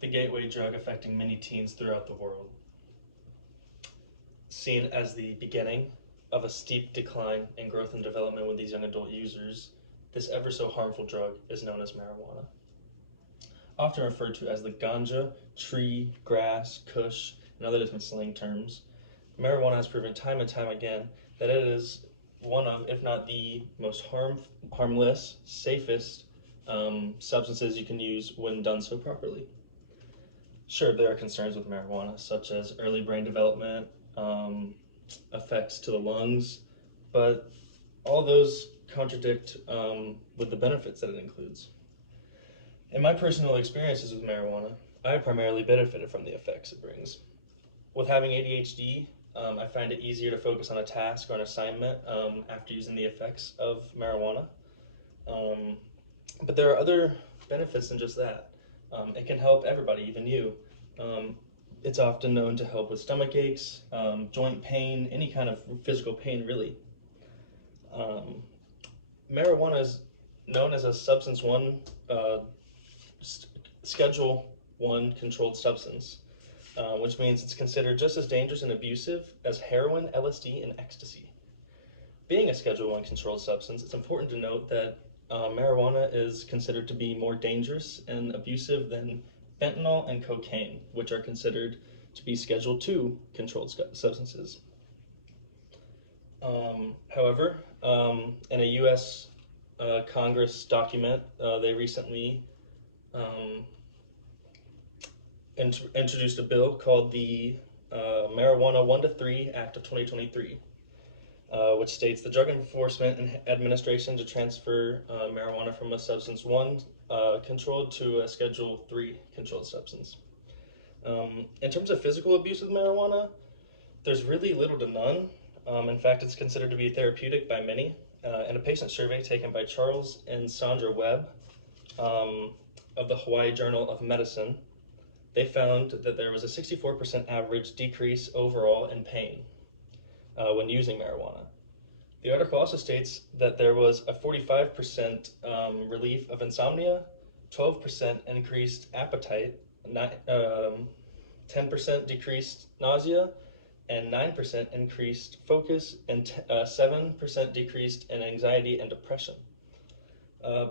the gateway drug affecting many teens throughout the world. Seen as the beginning of a steep decline in growth and development with these young adult users, this ever so harmful drug is known as marijuana. Often referred to as the ganja, tree, grass, kush, and other different slang terms, marijuana has proven time and time again that it is one of, if not the most harmless, safest substances you can use when done so properly. Sure, there are concerns with marijuana, such as early brain development, effects to the lungs, but all those contradict with the benefits that it includes. In my personal experiences with marijuana, I primarily benefited from the effects it brings. With having ADHD, I find it easier to focus on a task or an assignment after using the effects of marijuana. But there are other benefits than just that. It can help everybody, even you. It's often known to help with stomach aches, joint pain, any kind of physical pain, really. Marijuana is known as a Substance 1, Schedule 1 controlled substance, which means it's considered just as dangerous and abusive as heroin, LSD, and ecstasy. Being a Schedule 1 controlled substance, it's important to note that marijuana is considered to be more dangerous and abusive than fentanyl and cocaine, which are considered to be Schedule 2 controlled substances. However, in a U.S. Congress document, they recently introduced a bill called the Marijuana 1 to 3 Act of 2023, which states the Drug Enforcement Administration to transfer marijuana from a Substance 1 controlled to a Schedule 3 controlled substance. In terms of physical abuse with marijuana, there's really little to none. In fact, it's considered to be therapeutic by many. In a patient survey taken by Charles and Sandra Webb of the Hawaii Journal of Medicine, they found that there was a 64% average decrease overall in pain when using marijuana. The article also states that there was a 45% relief of insomnia, 12% increased appetite, 10% decreased nausea, and 9% increased focus, and 7% decreased in anxiety and depression.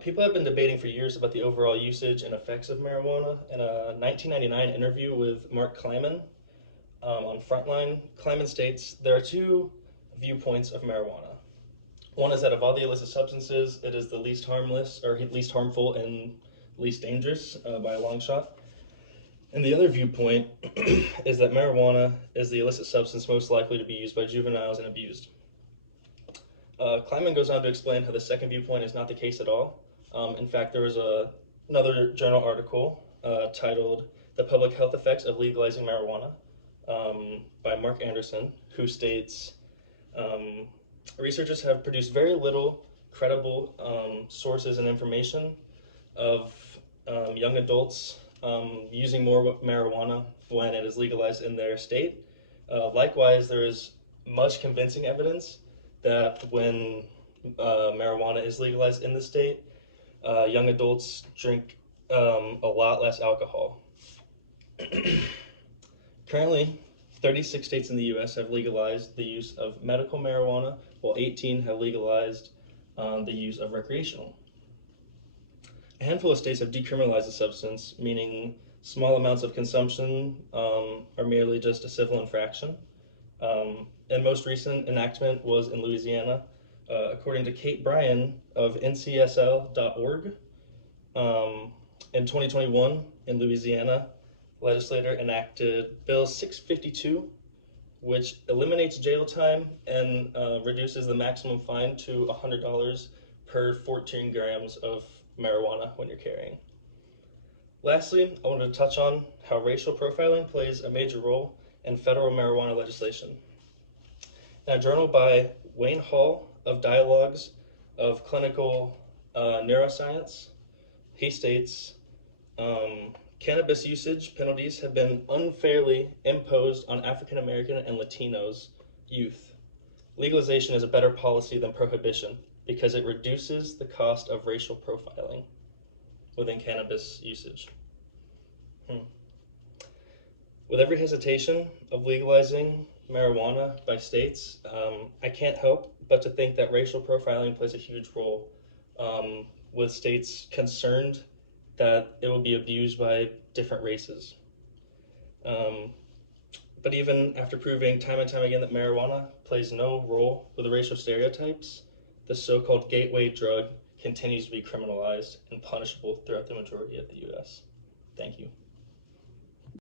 People have been debating for years about the overall usage and effects of marijuana. In a 1999 interview with Mark Kleiman on Frontline, Kleiman states, there are two viewpoints of marijuana. One is that of all the illicit substances, it is the least harmless, or least harmful and least dangerous by a long shot. And the other viewpoint is that marijuana is the illicit substance most likely to be used by juveniles and abused. Kleiman goes on to explain how the second viewpoint is not the case at all. In fact, there was another journal article titled The Public Health Effects of Legalizing Marijuana by Mark Anderson, who states, researchers have produced very little credible sources and information of young adults using more marijuana when it is legalized in their state. Likewise, there is much convincing evidence that when marijuana is legalized in the state, young adults drink a lot less alcohol. Currently, 36 states in the U.S. have legalized the use of medical marijuana, while 18 have legalized the use of recreational. A handful of states have decriminalized the substance, meaning small amounts of consumption are merely just a civil infraction. And most recent enactment was in Louisiana. According to Kate Bryan of ncsl.org, in 2021 in Louisiana, legislator enacted Bill 652, which eliminates jail time and reduces the maximum fine to $100 per 14 grams of marijuana when you're carrying. Lastly, I wanted to touch on how racial profiling plays a major role in federal marijuana legislation. In a journal by Wayne Hall of Dialogues of Clinical Neuroscience, he states, cannabis usage penalties have been unfairly imposed on African American and Latinos youth. Legalization is a better policy than prohibition because it reduces the cost of racial profiling within cannabis usage. With every hesitation of legalizing marijuana by states, I can't help but to think that racial profiling plays a huge role, with states concerned that it will be abused by different races. Um, but even after proving time and time again that marijuana plays no role with the racial stereotypes, the so-called gateway drug continues to be criminalized and punishable throughout the majority of the U.S. Thank you.